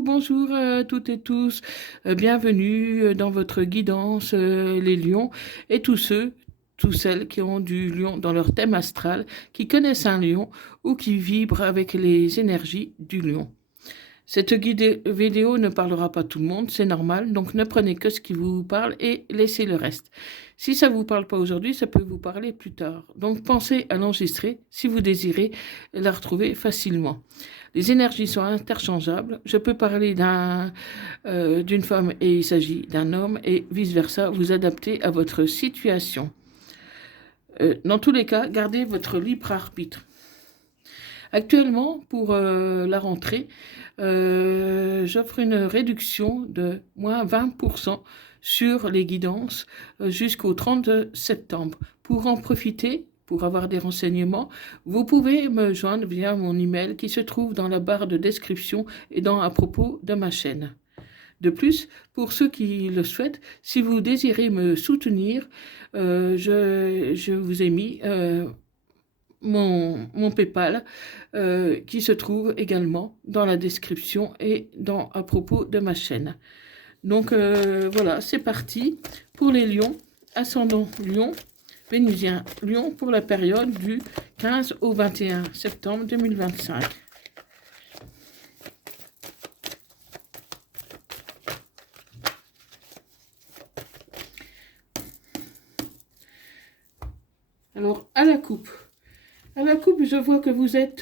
bonjour à toutes et tous. Bienvenue dans votre guidance, les lions et tous celles qui ont du lion dans leur thème astral, qui connaissent un lion ou qui vibrent avec les énergies du lion. Cette vidéo ne parlera pas tout le monde, c'est normal, donc ne prenez que ce qui vous parle et laissez le reste. Si ça ne vous parle pas aujourd'hui, ça peut vous parler plus tard. Donc pensez à l'enregistrer si vous désirez la retrouver facilement. Les énergies sont interchangeables. Je peux parler d'une femme et il s'agit d'un homme et vice-versa, vous adaptez à votre situation. Dans tous les cas, gardez votre libre arbitre. Actuellement, pour la rentrée, j'offre une réduction de moins 20% sur les guidances jusqu'au 30 septembre. Pour en profiter, pour avoir des renseignements, vous pouvez me joindre via mon email qui se trouve dans la barre de description et à propos de ma chaîne. De plus, pour ceux qui le souhaitent, si vous désirez me soutenir, je vous ai mis mon PayPal qui se trouve également dans la description et à propos de ma chaîne. Donc voilà, c'est parti pour les lions, ascendant lion, vénusien lion pour la période du 15 au 21 septembre 2025. Alors, à la coupe. À la coupe, je vois que vous êtes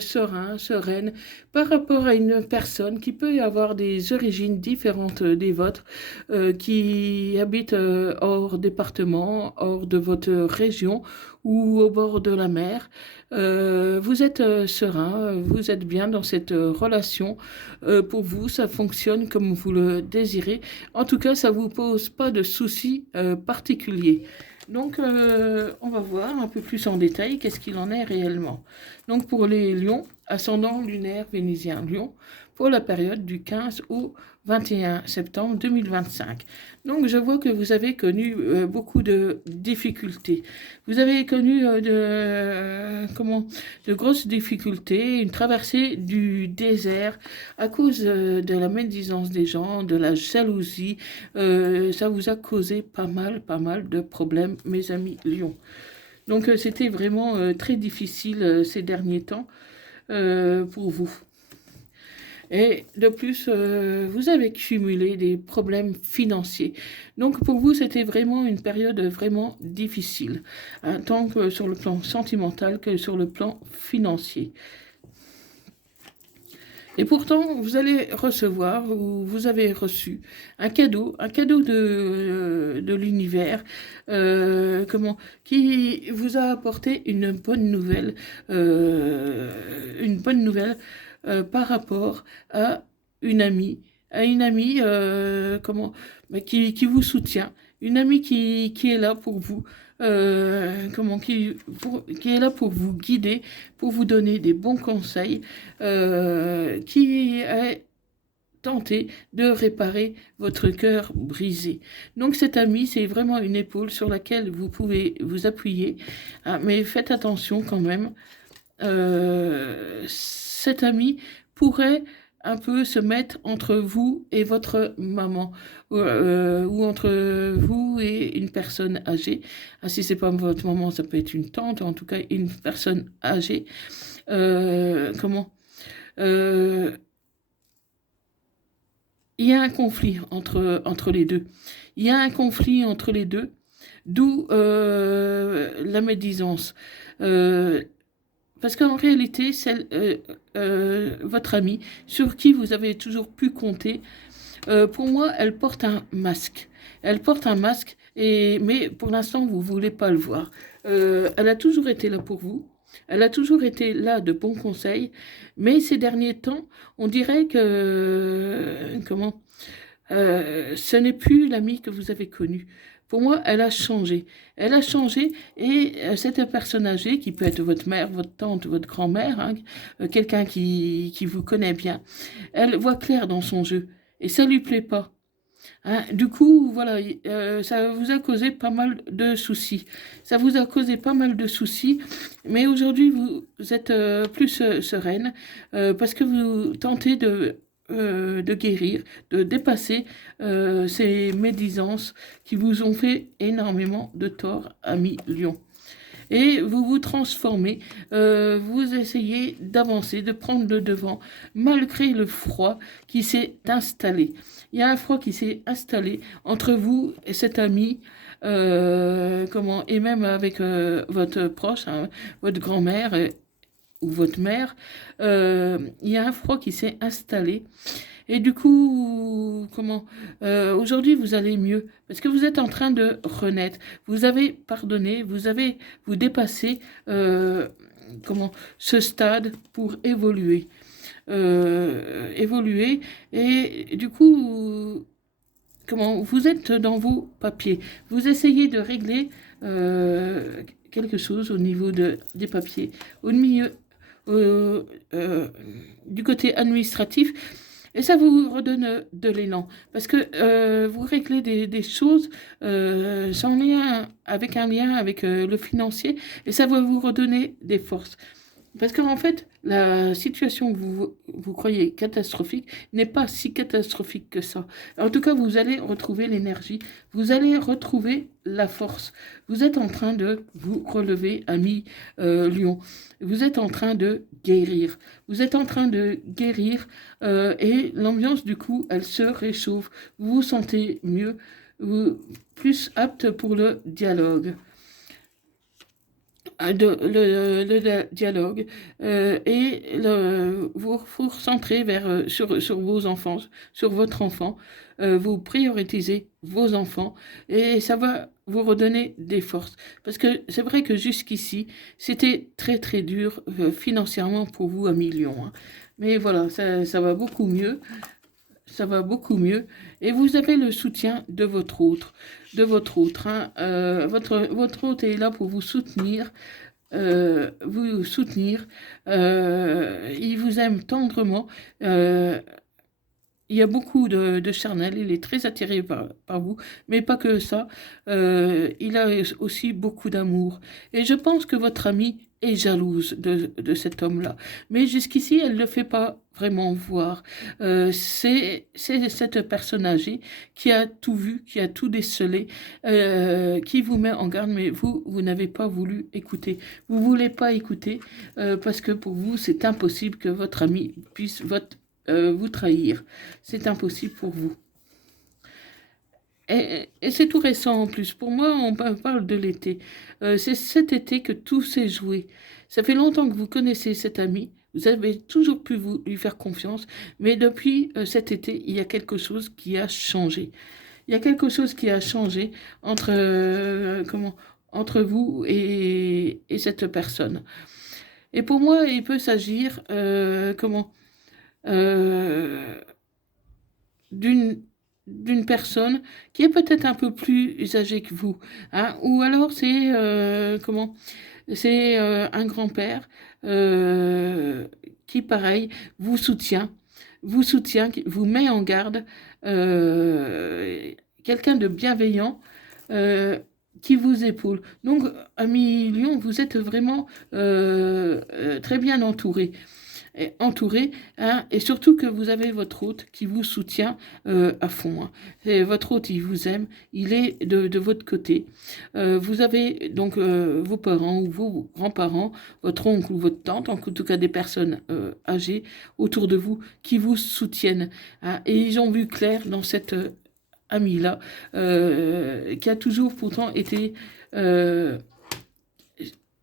serein, sereine, par rapport à une personne qui peut avoir des origines différentes des vôtres, qui habite hors département, hors de votre région ou au bord de la mer. Vous êtes serein, vous êtes bien dans cette relation. Pour vous, ça fonctionne comme vous le désirez. En tout cas, ça ne vous pose pas de soucis particuliers. Donc, on va voir un peu plus en détail qu'est-ce qu'il en est réellement. Donc, pour les lions, ascendant lunaire vénusien lion, pour la période du 15 au 21 septembre 2025. Donc, je vois que vous avez connu beaucoup de difficultés. Vous avez connu de grosses difficultés, une traversée du désert à cause de la médisance des gens, de la jalousie. Ça vous a causé pas mal de problèmes, mes amis lions. Donc, c'était vraiment très difficile ces derniers temps pour vous. Et de plus, vous avez cumulé des problèmes financiers. Donc pour vous, c'était vraiment une période vraiment difficile, hein, tant que sur le plan sentimental que sur le plan financier. Et pourtant, vous allez recevoir, ou vous avez reçu un cadeau de l'univers, qui vous a apporté une bonne nouvelle, par rapport à une amie, qui vous soutient, une amie qui est là pour vous, qui est là pour vous guider, pour vous donner des bons conseils, qui est tenté de réparer votre cœur brisé. Donc cette amie, c'est vraiment une épaule sur laquelle vous pouvez vous appuyer, hein, mais faites attention quand même. Cet ami pourrait un peu se mettre entre vous et votre maman, ou entre vous et une personne âgée. Ah, si c'est pas votre maman, ça peut être une tante, en tout cas une personne âgée. Il y a un conflit entre les deux. Il y a un conflit entre les deux, d'où la médisance. Parce qu'en réalité, votre amie, sur qui vous avez toujours pu compter, pour moi, elle porte un masque. Elle porte un masque, mais pour l'instant, vous ne voulez pas le voir. Elle a toujours été là pour vous. Elle a toujours été là de bons conseils. Mais ces derniers temps, on dirait que... ce n'est plus l'amie que vous avez connue. Pour moi, elle a changé. Elle a changé et cette personne âgée, qui peut être votre mère, votre tante, votre grand-mère, hein, quelqu'un qui vous connaît bien, elle voit clair dans son jeu et ça lui plaît pas. Hein, du coup, voilà, ça vous a causé pas mal de soucis. Ça vous a causé pas mal de soucis, mais aujourd'hui, vous êtes plus sereine parce que vous tentez de guérir, de dépasser ces médisances qui vous ont fait énormément de tort, ami Lion. Et vous vous transformez, vous essayez d'avancer, de prendre le devant, malgré le froid qui s'est installé. Il y a un froid qui s'est installé entre vous et cet ami, et même avec votre proche, hein, votre grand-mère ou votre mère. Il y a un froid qui s'est installé. Et du coup, aujourd'hui vous allez mieux parce que vous êtes en train de renaître. Vous avez pardonné, vous dépassez ce stade pour évoluer, évoluer. Et du coup, vous êtes dans vos papiers. Vous essayez de régler quelque chose au niveau des papiers, au milieu, du côté administratif. Et ça vous redonne de l'élan, parce que vous réglez des choses sans lien, avec un lien avec le financier, et ça va vous redonner des forces. Parce qu'en fait, la situation que vous croyez catastrophique n'est pas si catastrophique que ça. En tout cas, vous allez retrouver l'énergie, vous allez retrouver la force. Vous êtes en train de vous relever, ami Lion. Vous êtes en train de guérir. Vous êtes en train de guérir et l'ambiance, du coup, elle se réchauffe. Vous vous sentez mieux, plus apte pour le dialogue. Le dialogue vous vous recentrez sur vos enfants, sur votre enfant, vous priorisez vos enfants et ça va vous redonner des forces. Parce que c'est vrai que jusqu'ici, c'était très très dur financièrement pour vous à Million. Hein. Mais voilà, ça va beaucoup mieux. Ça va beaucoup mieux. Et vous avez le soutien de votre autre. Hein. Votre autre est là pour vous soutenir. Vous soutenir. Il vous aime tendrement. Il y a beaucoup de charnel, il est très attiré par vous, mais pas que ça. Il a aussi beaucoup d'amour. Et je pense que votre amie est jalouse de cet homme-là. Mais jusqu'ici, elle ne le fait pas vraiment voir. C'est cette personne âgée qui a tout vu, qui a tout décelé, qui vous met en garde, mais vous n'avez pas voulu écouter. Vous ne voulez pas écouter parce que pour vous, c'est impossible que votre ami puisse vous trahir. C'est impossible pour vous. Et c'est tout récent en plus. Pour moi, on parle de l'été. C'est cet été que tout s'est joué. Ça fait longtemps que vous connaissez cet ami. Vous avez toujours pu lui faire confiance. Mais depuis cet été, il y a quelque chose qui a changé. Il y a quelque chose qui a changé entre, entre vous et cette personne. Et pour moi, il peut s'agir, euh, d'une personne qui est peut-être un peu plus âgée que vous, hein, ou alors c'est un grand-père qui pareil qui vous met en garde, quelqu'un de bienveillant qui vous épaule. Donc, ami Lion, vous êtes vraiment très bien entouré, hein, et surtout que vous avez votre hôte qui vous soutient à fond. Hein. Et votre hôte, il vous aime, il est de votre côté. Vous avez donc vos parents ou vos grands-parents, votre oncle ou votre tante, en tout cas des personnes âgées autour de vous qui vous soutiennent. Hein, et ils ont vu clair dans cette amie-là, qui a toujours pourtant été...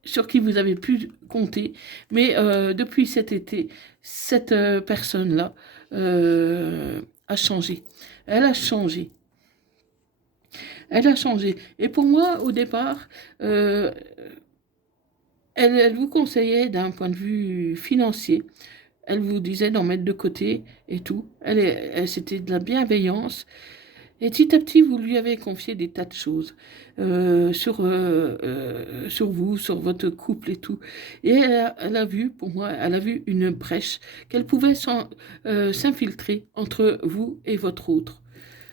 sur qui vous avez pu compter. Mais depuis cet été, cette personne-là a changé. Elle a changé. Elle a changé. Et pour moi, au départ, elle vous conseillait d'un point de vue financier. Elle vous disait d'en mettre de côté et tout. C'était de la bienveillance. Et petit à petit, vous lui avez confié des tas de choses sur vous, sur votre couple et tout. Et elle a vu, pour moi, elle a vu une brèche qu'elle pouvait s'infiltrer entre vous et votre autre.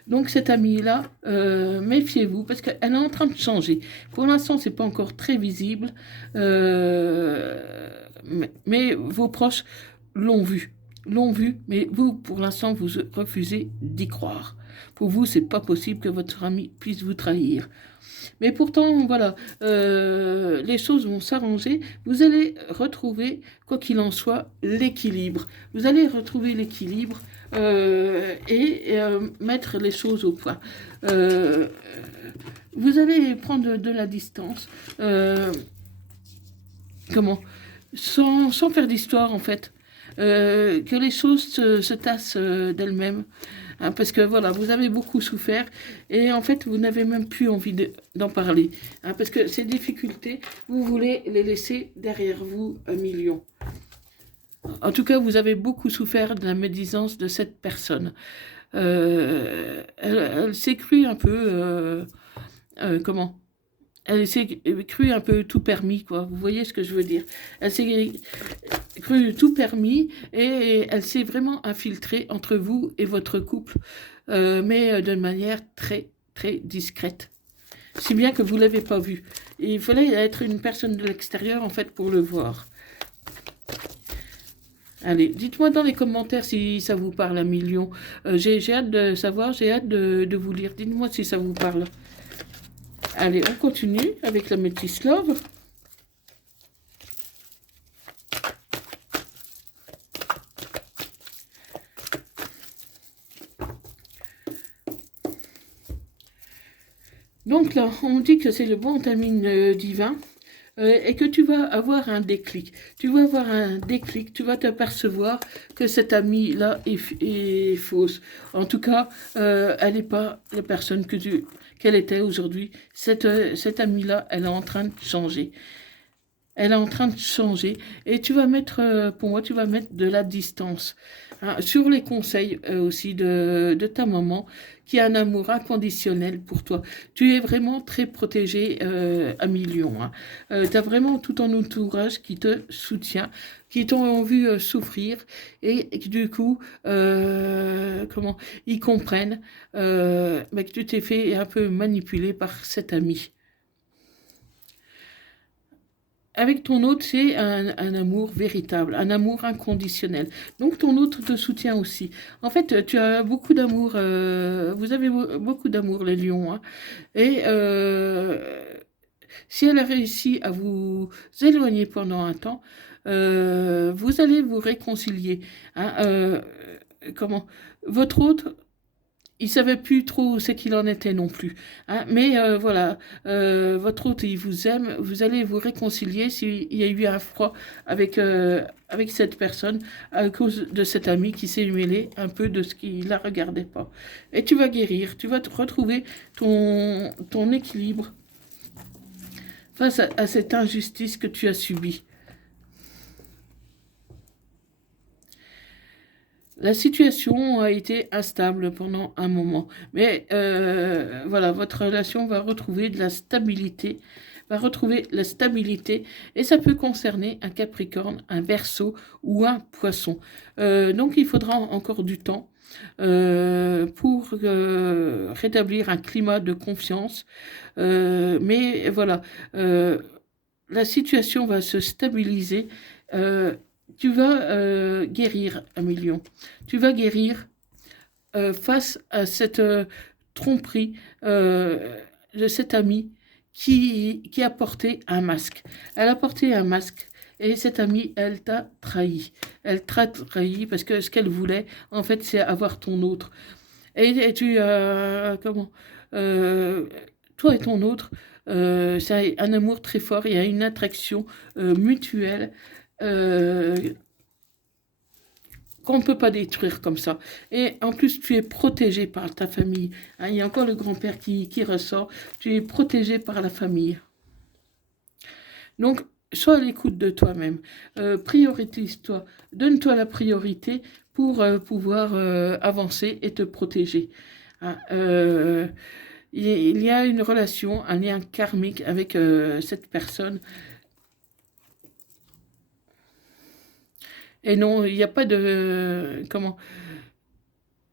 Donc cette amie-là, méfiez-vous parce qu'elle est en train de changer. Pour l'instant, c'est pas encore très visible, mais vos proches l'ont vu, mais vous, pour l'instant, vous refusez d'y croire. Pour vous, c'est pas possible que votre ami puisse vous trahir. Mais pourtant, voilà, les choses vont s'arranger. Vous allez retrouver, quoi qu'il en soit, l'équilibre. Vous allez retrouver l'équilibre et mettre les choses au point. Euh, vous allez prendre de la distance. Comment sans faire d'histoire, en fait. Que les choses se tassent d'elles-mêmes. Hein, parce que voilà, vous avez beaucoup souffert et en fait, vous n'avez même plus envie d'en parler. Hein, parce que ces difficultés, vous voulez les laisser derrière vous 1 million. En tout cas, vous avez beaucoup souffert de la médisance de cette personne. Elle s'est crue un peu... comment elle s'est crue un peu tout permis, quoi. Vous voyez ce que je veux dire? Elle s'est crue tout permis et elle s'est vraiment infiltrée entre vous et votre couple, mais de manière très, très discrète. Si bien que vous ne l'avez pas vu. Et il fallait être une personne de l'extérieur, en fait, pour le voir. Allez, dites-moi dans les commentaires si ça vous parle 1 million. J'ai hâte de savoir, j'ai hâte de vous lire. Dites-moi si ça vous parle. Allez, on continue avec la métisse love. Donc là, on dit que c'est le bon timing divin et que tu vas avoir un déclic. Tu vas avoir un déclic, tu vas t'apercevoir que cette amie-là est fausse. En tout cas, elle n'est pas la personne qu'elle était aujourd'hui. Cette amie-là, elle est en train de changer. Elle est en train de changer et tu vas mettre, pour moi, tu vas mettre de la distance. Hein, sur les conseils aussi de ta maman, qui a un amour inconditionnel pour toi. Tu es vraiment très protégé 1 million. Hein. Tu as vraiment tout ton entourage qui te soutient, qui t'ont vu souffrir et qui, du coup, comment, ils comprennent que tu t'es fait un peu manipuler par cet ami. Avec ton autre, c'est un amour véritable, un amour inconditionnel. Donc ton autre te soutient aussi. En fait, tu as beaucoup d'amour, vous avez beaucoup d'amour, les lions. Hein. Et si elle a réussi à vous éloigner pendant un temps, vous allez vous réconcilier. Hein. Comment? Votre autre il savait plus trop ce qu'il en était non plus. Hein. Mais voilà, votre hôte, il vous aime, vous allez vous réconcilier s'il y a eu un froid avec cette personne à cause de cet ami qui s'est mêlé un peu de ce qui la regardait pas. Et tu vas guérir, tu vas te retrouver ton équilibre face à cette injustice que tu as subie. La situation a été instable pendant un moment, mais voilà, votre relation va retrouver de la stabilité, va retrouver la stabilité, et ça peut concerner un Capricorne, un Verseau ou un Poisson. Donc il faudra encore du temps pour rétablir un climat de confiance, mais voilà, la situation va se stabiliser. Tu vas guérir 1 million. Tu vas guérir face à cette tromperie de cette amie qui a porté un masque. Elle a porté un masque et cette amie, elle t'a trahi. Elle t'a trahi parce que ce qu'elle voulait, en fait, c'est avoir ton autre. Et tu, comment euh, toi et ton autre, c'est un amour très fort, il y a une attraction mutuelle euh, qu'on ne peut pas détruire comme ça. Et en plus, tu es protégé par ta famille. Hein, il y a encore le grand-père qui ressort. Tu es protégé par la famille. Donc, sois à l'écoute de toi-même. Priorise-toi. Donne-toi la priorité pour pouvoir avancer et te protéger. Hein, il y a une relation, un lien karmique avec cette personne. Et non, il n'y a pas de... comment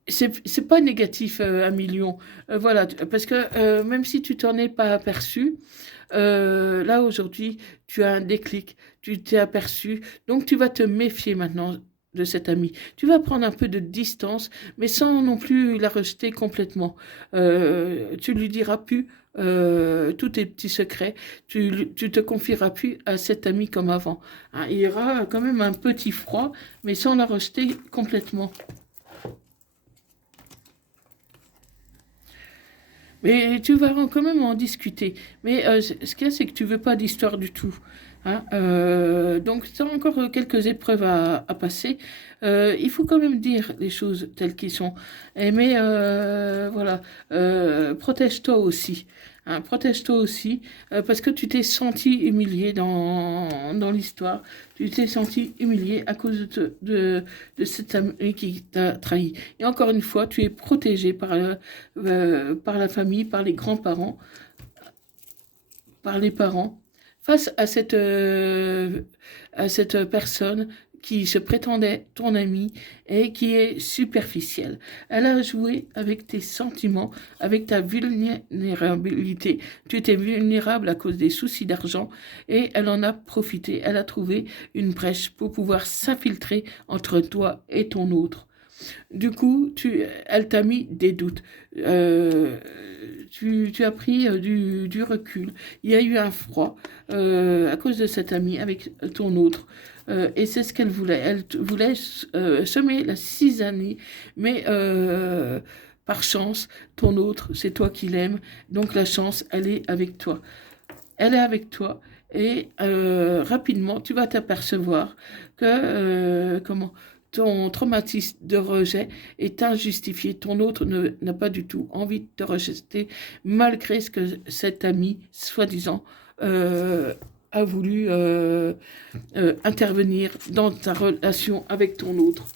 C'est pas négatif, un million. Voilà, parce que même si tu t'en es pas aperçu, là aujourd'hui, tu as un déclic, tu t'es aperçu, donc tu vas te méfier maintenant de cette amie. Tu vas prendre un peu de distance, mais sans non plus la rejeter complètement. Tu lui diras plus tous tes petits secrets, tu te confieras plus à cette amie comme avant. Hein, il y aura quand même un petit froid, mais sans la rejeter complètement. Mais tu vas quand même en discuter. Mais ce qu'il y a, c'est que tu veux pas d'histoire du tout. Hein. Donc, tu as encore quelques épreuves à passer. Il faut quand même dire les choses telles qu'elles sont. Mais voilà, protège-toi aussi. Hein, protège-toi aussi, parce que tu t'es senti humilié dans l'histoire. Tu t'es senti humilié à cause de cet ami qui t'a trahi. Et encore une fois, tu es protégé par la famille, par les grands-parents, par les parents, face à cette personne qui se prétendait ton amie et qui est superficielle. Elle a joué avec tes sentiments, avec ta vulnérabilité. Tu étais vulnérable à cause des soucis d'argent et elle en a profité. Elle a trouvé une brèche pour pouvoir s'infiltrer entre toi et ton autre. Du coup, elle t'a mis des doutes. Euh, tu as pris du recul. Il y a eu un froid à cause de cette amie avec ton autre. Et c'est ce qu'elle voulait. Voulait semer la cisanie, mais par chance, ton autre, c'est toi qui l'aimes. Donc la chance, elle est avec toi. Elle est avec toi. Et rapidement, tu vas t'apercevoir que comment ton traumatisme de rejet est injustifié. Ton autre n'a pas du tout envie de te rejeter, malgré ce que cet ami, soi-disant, euh, a voulu intervenir dans ta relation avec ton autre.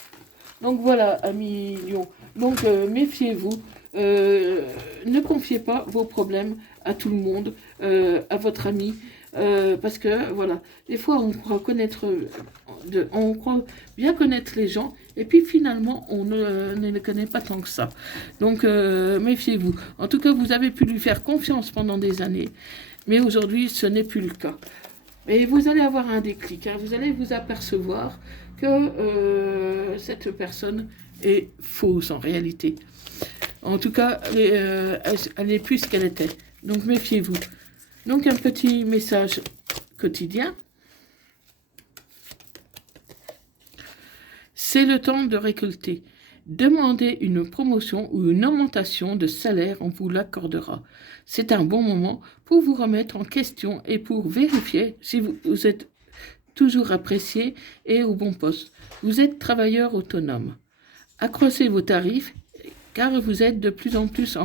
Donc voilà, ami Lion. Donc méfiez-vous. Euh, ne confiez pas vos problèmes à tout le monde, à votre ami, parce que voilà, des fois on croit connaître, on croit bien connaître les gens, et puis finalement on ne les connaît pas tant que ça. Donc méfiez-vous. En tout cas, vous avez pu lui faire confiance pendant des années, mais aujourd'hui ce n'est plus le cas. Et vous allez avoir un déclic, hein. Vous allez vous apercevoir que cette personne est fausse en réalité. En tout cas, elle n'est plus ce qu'elle était. Donc méfiez-vous. Donc un petit message quotidien. C'est le temps de récolter. Demandez une promotion ou une augmentation de salaire, on vous l'accordera. C'est un bon moment pour vous remettre en question et pour vérifier si vous êtes toujours apprécié et au bon poste. Vous êtes travailleur autonome. Accroissez vos tarifs car vous êtes de plus en plus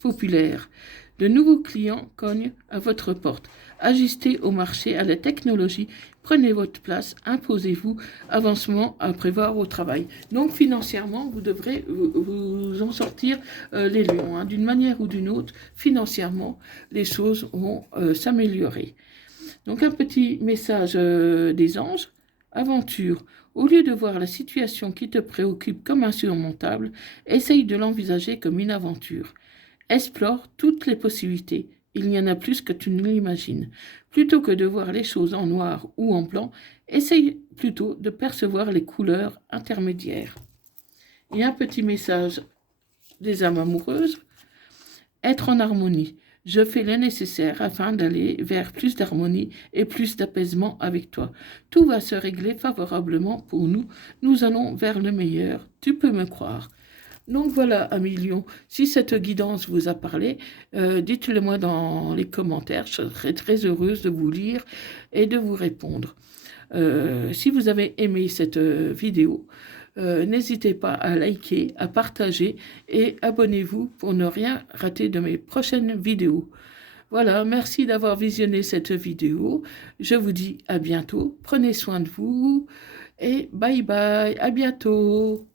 populaire. De nouveaux clients cognent à votre porte. Ajustez au marché, à la technologie, prenez votre place, imposez-vous, avancement à prévoir au travail. Donc financièrement, vous devrez vous en sortir les lions. Hein. D'une manière ou d'une autre, financièrement, les choses vont s'améliorer. Donc un petit message des anges. Aventure. Au lieu de voir la situation qui te préoccupe comme insurmontable, essaye de l'envisager comme une aventure. Explore toutes les possibilités. Il y en a plus que tu ne l'imagines. Plutôt que de voir les choses en noir ou en blanc, essaye plutôt de percevoir les couleurs intermédiaires. Et un petit message des âmes amoureuses. Être en harmonie. Je fais le nécessaire afin d'aller vers plus d'harmonie et plus d'apaisement avec toi. Tout va se régler favorablement pour nous. Nous allons vers le meilleur. Tu peux me croire. Donc voilà, amis lions, si cette guidance vous a parlé, dites-le moi dans les commentaires. Je serai très heureuse de vous lire et de vous répondre. Si vous avez aimé cette vidéo, n'hésitez pas à liker, à partager et abonnez-vous pour ne rien rater de mes prochaines vidéos. Voilà, merci d'avoir visionné cette vidéo. Je vous dis à bientôt. Prenez soin de vous et bye bye, à bientôt.